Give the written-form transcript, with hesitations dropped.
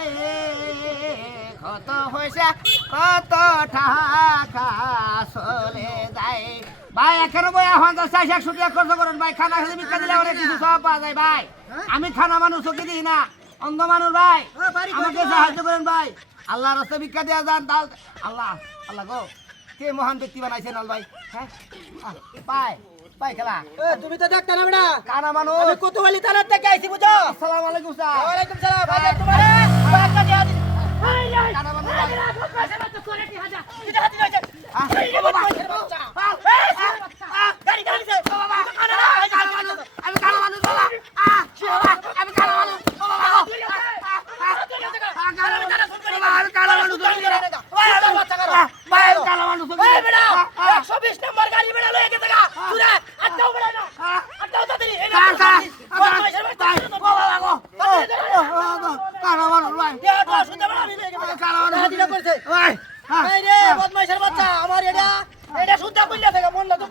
ভাই কত পয়সা কত টাকা চলে যায় ভাই 91 50 খরচ করেন ভাই খানা খেলে ভিক্ষা দিলে অনেক কিছু সব পাওয়া যায় ভাই আমি খানা মানুষ চোখে দিই না অন্ধ মানুষ ভাই আমাকে সাহায্য করেন ভাই আল্লাহ রাস্তা ভিক্ষা দেওয়া যান তাল আল্লাহ আল্লাহ গো কে মহান ব্যক্তি বানাইছেন আল ভাই হ্যাঁ ভাই ভাই খেলা তুমি তো ডাক্তার না বেটা কানা মানুষ আমি কোতোয়ালি থানার থেকে আইছি বুঝো আসসালামু আলাইকুম স্যার ওয়ালাইকুম সালাম ভাই তোমার একটা দিয়া দিন কানা মানুষ ভাই গাড়ি গাড়ি সে আমি কানা মানুষ বাবা আমি কানা মানুষ আমার এটা শুদ্ধ কইলা থেকে মন লাগতো